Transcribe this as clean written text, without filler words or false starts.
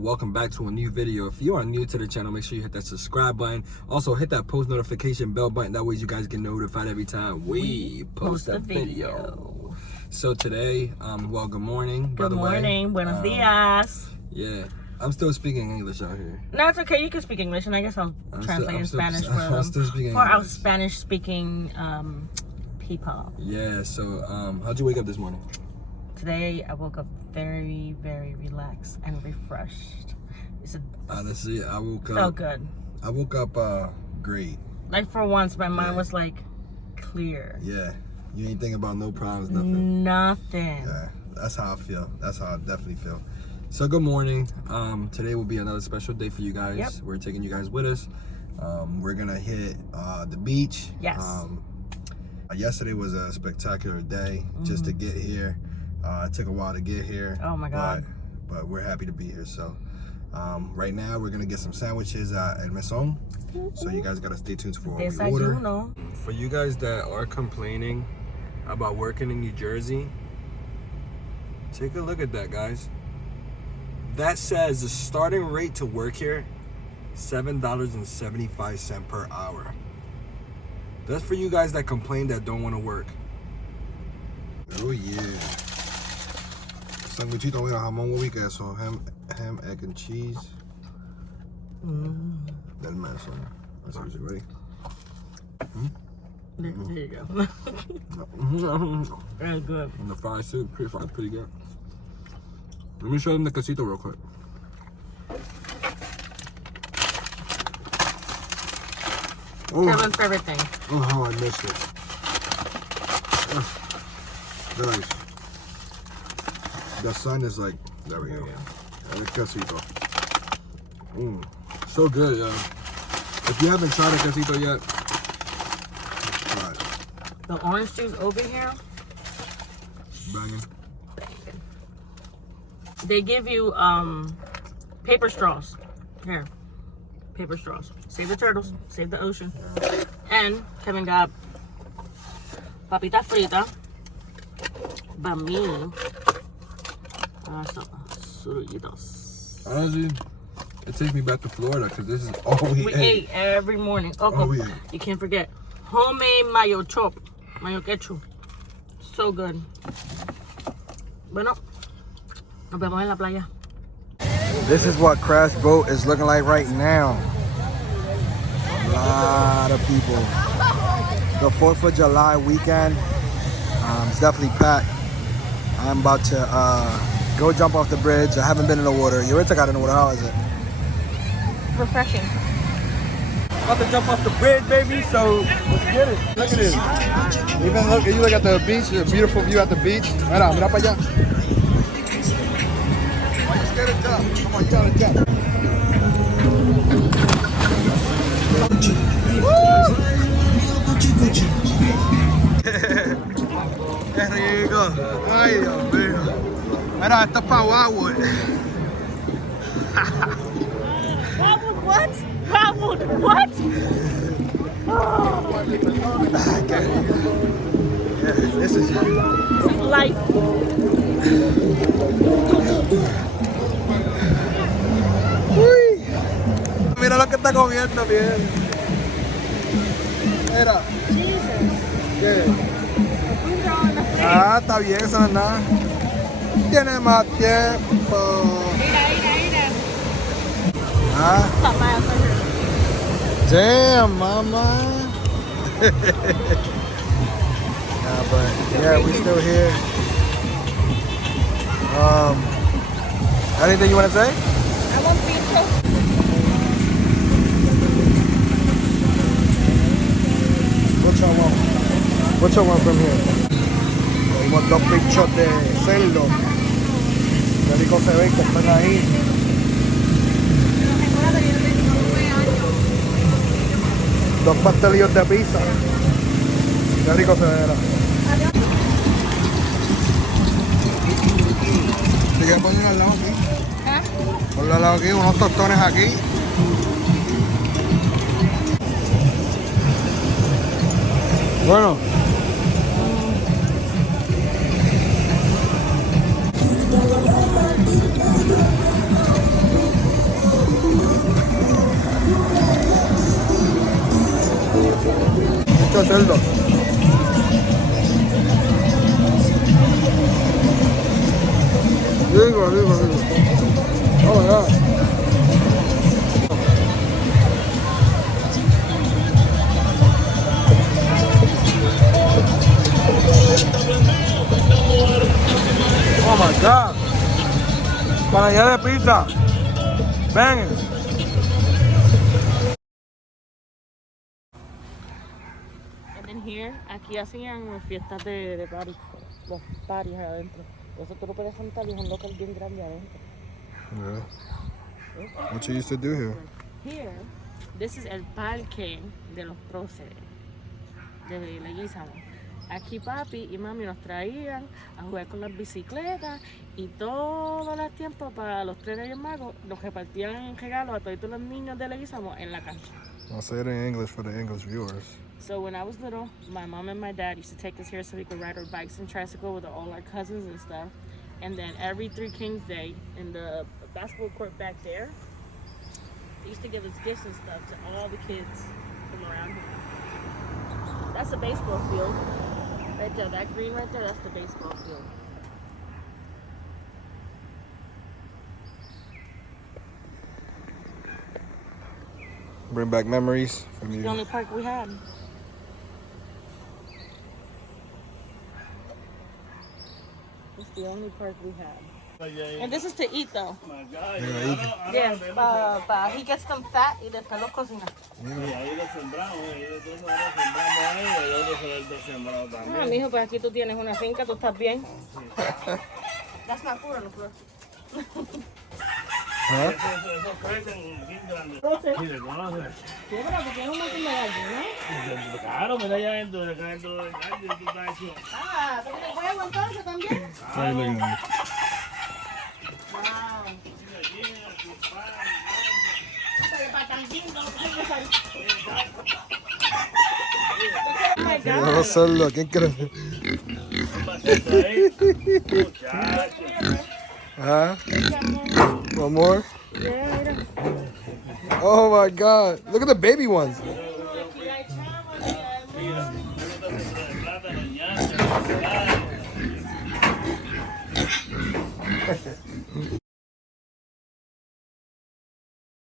welcome back to a new video. If you are new to the channel, make sure you hit that subscribe button. Also hit that post notification bell button, that way you guys get notified every time we post a video. So today, well, good morning. Good morning. Buenos dias. Yeah, I'm still speaking English out here. No, it's okay. You can speak English, and I guess I'll translate in Spanish for our Spanish-speaking people. Yeah. So, how'd you wake up this morning? Today, I woke up very, very relaxed and refreshed. Honestly, I woke up. Felt good. I woke up great. Like for once, my mind was like clear. Yeah. You ain't thinking about no problems, nothing. Nothing. Yeah. That's how I feel. That's how I definitely feel. So good morning. Today will be another special day for you guys. Yep. We're taking you guys with us. We're gonna hit the beach. Yes. Yesterday was a spectacular day just to get here. It took a while to get here. Oh my God. But we're happy to be here. So right now we're gonna get some sandwiches at El Mesón. So you guys gotta stay tuned for what we order. For you guys that are complaining about working in New Jersey, take a look at that, guys. That says the starting rate to work here, $7.75 per hour. That's for you guys that complain that don't want to work. Oh yeah. Sanduchito, mira, jamón, huevo y queso, ham, egg and cheese. Del Mesón. That's how you ready. There you go. Very good. And the fries too, pretty good. Let me show them the quesito real quick. Kevin's favorite thing. Oh, how I missed it. Guys, the sun is like, there we go. El quesito. So good, yeah. If you haven't tried a quesito yet, try it. The orange juice over here. Banging. They give you paper straws. Here, paper straws. Save the turtles, save the ocean. And Kevin got papita frita, bami, surullitos. Honestly, it takes me back to Florida because this is all we ate every morning. Oh, you can't forget homemade mayo chop, mayo ketchup. So good. Bueno. Nos vemos en la playa. This is what Crash Boat is looking like right now. A lot of people. The 4th of July weekend, it's definitely packed. I'm about to go jump off the bridge. I haven't been in the water. Eureka got in the water. How is it? Refreshing. About to jump off the bridge, baby. So let's get it. Look at this. You look at the beach. The beautiful view at the beach. Mira, mira para allá. Why you scared to jump? Come on, you gotta jump. Qué rico. Ay, Dios mío. Mira, esto es para Wildwood. Wildwood what? Wildwood what? Yeah, this is life. Uy. Mira lo que está comiendo, bien. Mira. ¿Qué? Ah, está bien, eso no es nada. Tiene más tiempo. Mira. Ah. Damn, mama. But yeah, we still here. Anything you want to say? I want beef toast. What you want from here? Tenemos dos pinchos de cerdo. Qué rico se ve que están ahí. Dos pastelillos de pizza. Qué rico se ve. ¿Te quieres poner al lado aquí? Ponle al lado aquí, unos tostones aquí. Bueno. cerdo. Rico, rico, rico. Oh my God. Oh my God. Para allá de pizza. Ven. And then here, aquí hacían las fiestas de party. Los parties adentro. Eso tú lo puedes sentar y es un local bien grande adentro. Yeah. What you used to do here? Here, this is el parque de los próceres de Leguízamo. Aquí papi y mami nos traían a jugar con las bicicletas y todos los tiempos para los 3 Reyes Magos nos repartían regalos a todos los niños de Leguízamo en la cancha. I'll say it in English for the English viewers. So when I was little, my mom and my dad used to take us here so we could ride our bikes and tricycle with all our cousins and stuff. And then every Three Kings Day in the basketball court back there, they used to give us gifts and stuff to all the kids from around here. That's a baseball field. Right there, that green right there, that's the baseball field. Bring back memories from It's you. the only park we had. It's the only park we had. And this is to eat though. Yeah, he gets them fat y después los cocina. Ahí lo sembramos, ahora sembramos ahí, y otro se lo sembrado también. Ah, mijo, pues aquí tú tienes una finca, tú estás bien. That's not food on the floor. Esos crecen bien grandes. Sí, se conocen. Sí, pero porque es un montón de gallos, ¿no? Claro, mira allá adentro del gallo, tú estás hecho. Ah, ¿tú tienes huevo entonces también? Ahí lo que- Wow. Pero para tan lindo, oh my God. Vamos a hacerlo, ¿qué crees? Huh? One more? Yeah, mira. Oh my God. Look at the baby ones. Aquí hay chamos, aquí hay